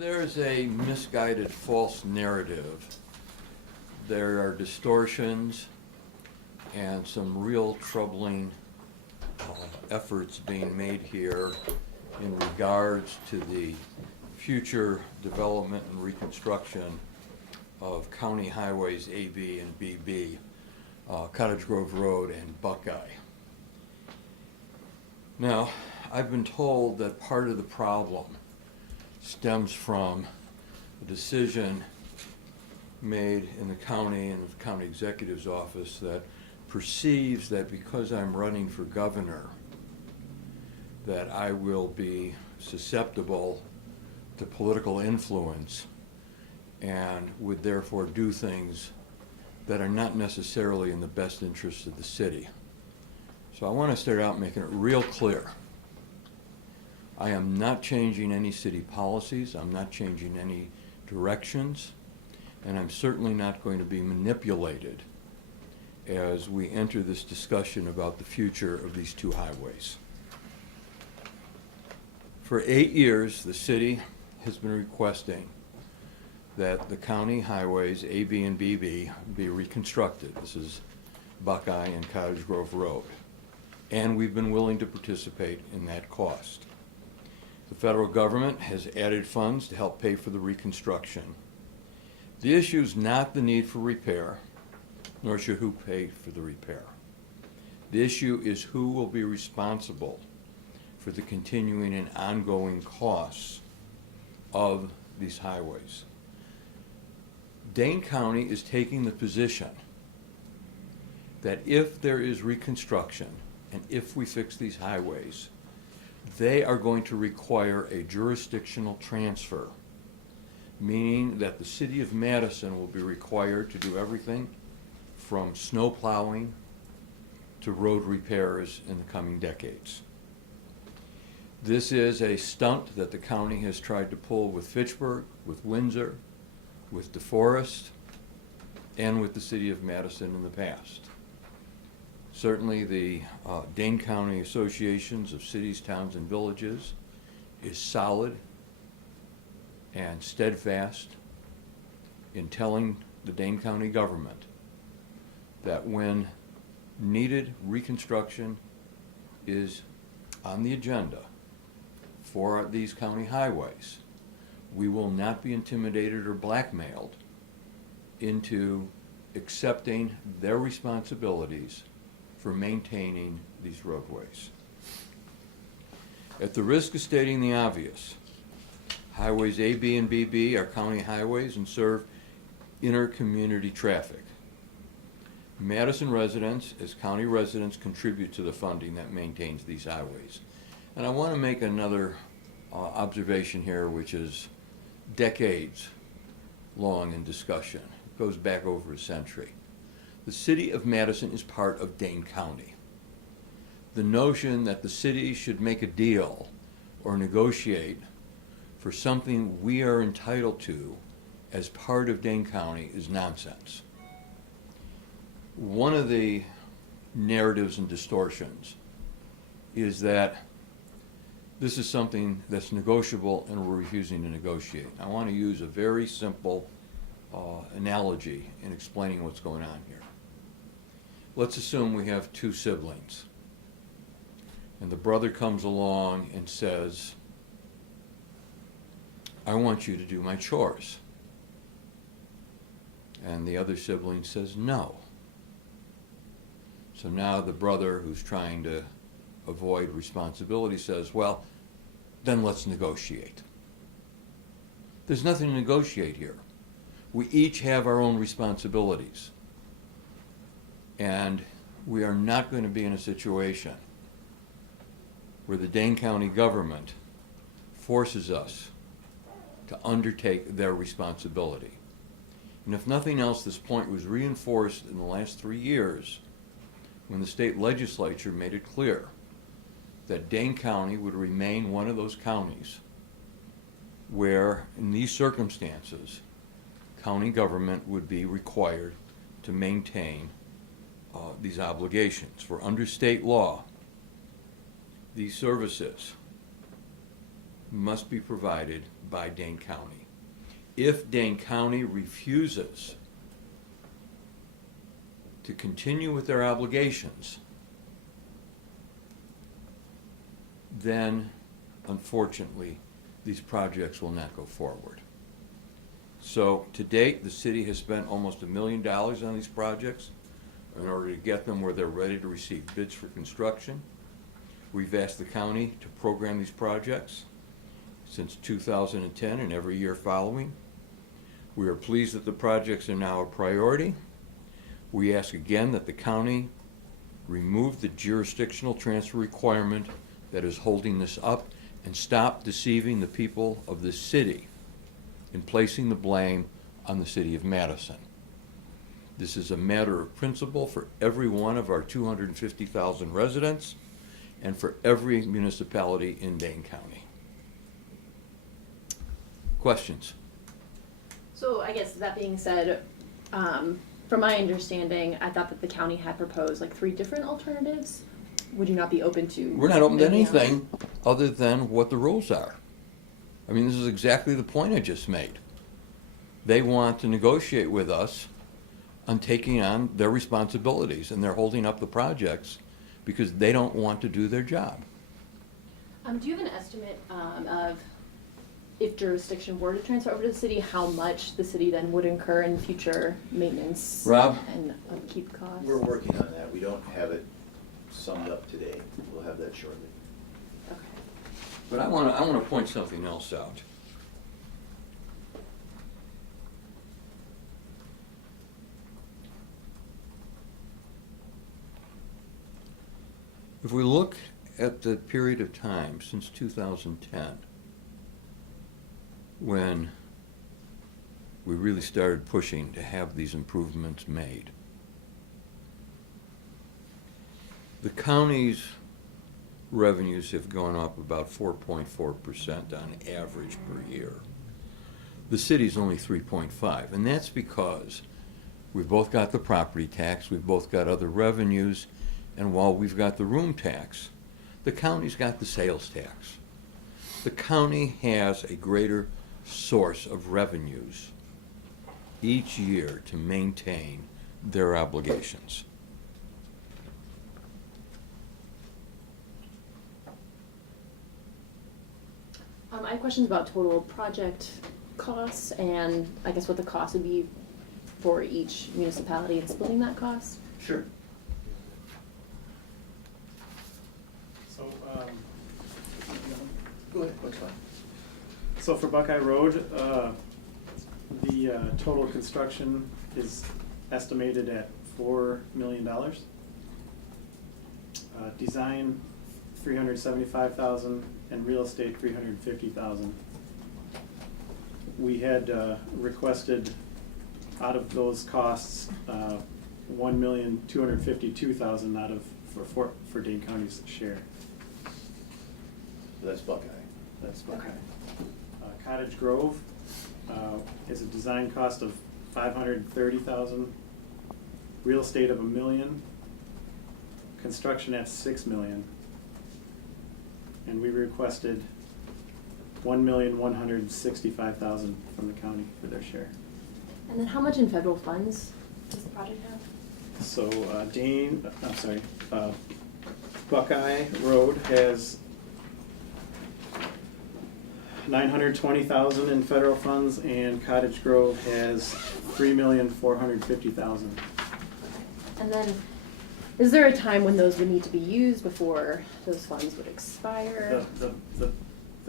There's a misguided false narrative. There are distortions and some real troubling efforts being made here in regards to the future development and reconstruction of county highways AB and BB, Cottage Grove Road and Buckeye. Now, I've been told that part of the problem stems from a decision made in the county and the county executive's office that perceives that because I'm running for governor, that I will be susceptible to political influence and would therefore do things that are not necessarily in the best interest of the city. So I want to start out making it real clear. I am not changing any city policies, I'm not changing any directions, and I'm certainly not going to be manipulated as we enter this discussion about the future of these two highways. For 8 years, the city has been requesting that the county highways AB and BB be reconstructed. This is Buckeye and Cottage Grove Road. And we've been willing to participate in that cost. The federal government has added funds to help pay for the reconstruction. The issue is not the need for repair, nor should who pay for the repair. The issue is who will be responsible for the continuing and ongoing costs of these highways. Dane County is taking the position that if there is reconstruction and if we fix these highways, they are going to require a jurisdictional transfer, meaning that the city of Madison will be required to do everything from snow plowing to road repairs in the coming decades. This is a stunt that the county has tried to pull with Fitchburg, with Windsor, with DeForest, and with the city of Madison in the past. Certainly the Dane County Associations of Cities, Towns, and Villages is solid and steadfast in telling the Dane County government that when needed reconstruction is on the agenda for these county highways, we will not be intimidated or blackmailed into accepting their responsibilities for maintaining these roadways. At the risk of stating the obvious, highways AB and BB are county highways and serve inter-community traffic. Madison residents, as county residents, contribute to the funding that maintains these highways. And I want to make another observation here, which is decades long in discussion. It goes back over a century. The city of Madison is part of Dane County. The notion that the city should make a deal or negotiate for something we are entitled to as part of Dane County is nonsense. One of the narratives and distortions is that this is something that's negotiable and we're refusing to negotiate. I want to use a very simple analogy in explaining what's going on here. Let's assume we have two siblings, and the brother comes along and says, I want you to do my chores. And the other sibling says no. So now the brother who's trying to avoid responsibility says, well, then let's negotiate. There's nothing to negotiate here. We each have our own responsibilities. And we are not going to be in a situation where the Dane County government forces us to undertake their responsibility. And if nothing else, this point was reinforced in the last 3 years when the state legislature made it clear that Dane County would remain one of those counties where, in these circumstances, county government would be required to maintain these obligations. For under state law, these services must be provided by Dane County. If Dane County refuses to continue with their obligations, then unfortunately these projects will not go forward. So to date, the city has spent almost $1 million on these projects in order to get them where they're ready to receive bids for construction. We've asked the county to program these projects since 2010 and every year following. We are pleased that the projects are now a priority. We ask again that the county remove the jurisdictional transfer requirement that is holding this up and stop deceiving the people of this city in placing the blame on the city of Madison. This is a matter of principle for every one of our 250,000 residents and for every municipality in Dane County. Questions? So I guess that being said, from my understanding, I thought that the county had proposed like 3 different alternatives. Would you not be open to? We're not open to anything else? anything other than what the rules are. I mean, this is exactly the point I just made. They want to negotiate with us on taking on their responsibilities, and they're holding up the projects because they don't want to do their job. Do you have an estimate of if jurisdiction were to transfer over to the city, how much the city then would incur in future maintenance Rob? and upkeep costs? We're working on that. We don't have it summed up today. We'll have that shortly. Okay. But I want to point something else out. If we look at the period of time since 2010, when we really started pushing to have these improvements made, the county's revenues have gone up about 4.4% on average per year. The city's only 3.5%, and that's because we've both got the property tax, we've both got other revenues, and while we've got the room tax, the county's got the sales tax. The county has a greater source of revenues each year to maintain their obligations. I have questions about total project costs and I guess what the cost would be for each municipality and splitting that cost. Sure. So, Go ahead, what's fine. so for Buckeye Road, the total construction is estimated at $4 million. Design, $375,000, and real estate, $350,000. We had requested out of those costs, $1,252,000 out of for Dane County's share. That's Buckeye. That's Buckeye. Cottage Grove is a design cost of $530,000, real estate of $1 million, construction at $6 million, and we requested $1,165,000 from the county for their share. And then how much in federal funds does the project have? So Buckeye Road has $920,000 in federal funds, and Cottage Grove has $3,450,000. And then, is there a time when those would need to be used before those funds would expire? The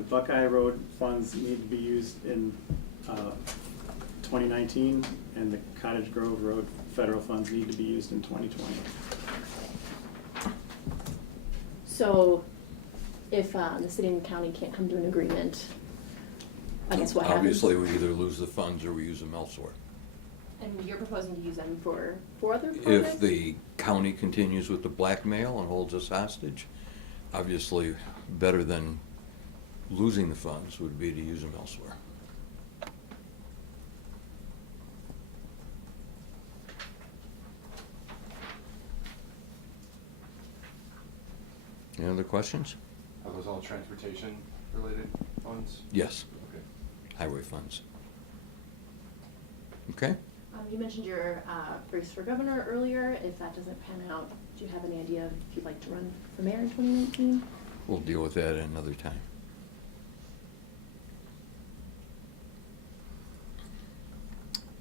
Buckeye Road funds need to be used in 2019, and the Cottage Grove Road federal funds need to be used in 2020. So, if the city and county can't come to an agreement, I guess what happens? Obviously, we either lose the funds or we use them elsewhere. And you're proposing to use them for other projects? If the county continues with the blackmail and holds us hostage, obviously, better than losing the funds would be to use them elsewhere. Any other questions? Are those all transportation related funds? Yes, Okay. highway funds. Okay? You mentioned your race for governor earlier. If that doesn't pan out, do you have any idea if you'd like to run for mayor in 2019? We'll deal with that at another time.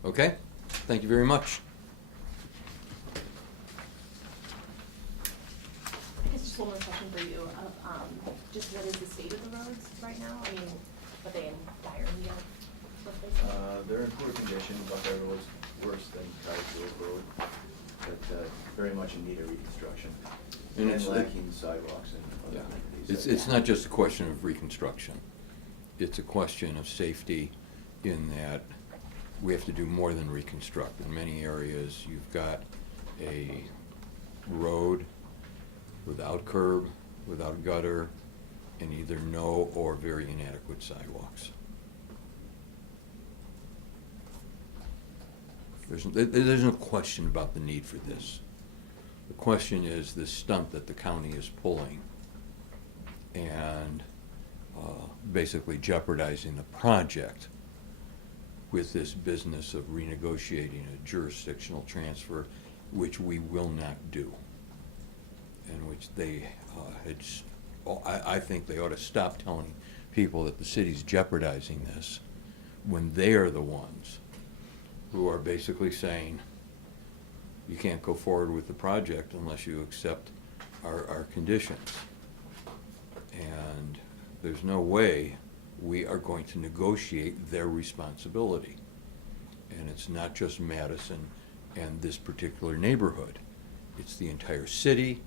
Okay? Thank you very much. I guess just one more question for you of just what is the state of the roads right now? I mean, are they in dire need of replacement? They're in poor condition. Buckeye Road's worse than Cottage Grove Road, but very much in need of reconstruction. And And it's- lacking sidewalks and Yeah. other amenities. It's not just a question of reconstruction. It's a question of safety in that we have to do more than reconstruct. In many areas, you've got a road without curb, without gutter, and either no or very inadequate sidewalks. There's no question about the need for this. The question is the stunt that the county is pulling and basically jeopardizing the project with this business of renegotiating a jurisdictional transfer, which we will not do. And which they I think they ought to stop telling people that the city's jeopardizing this when they are the ones who are basically saying, you can't go forward with the project unless you accept our conditions. And there's no way we are going to negotiate their responsibility. And it's not just Madison and this particular neighborhood. It's the entire city.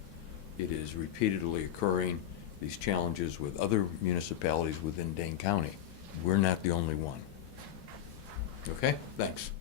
It is repeatedly occurring, these challenges with other municipalities within Dane County. We're not the only one. Okay, thanks.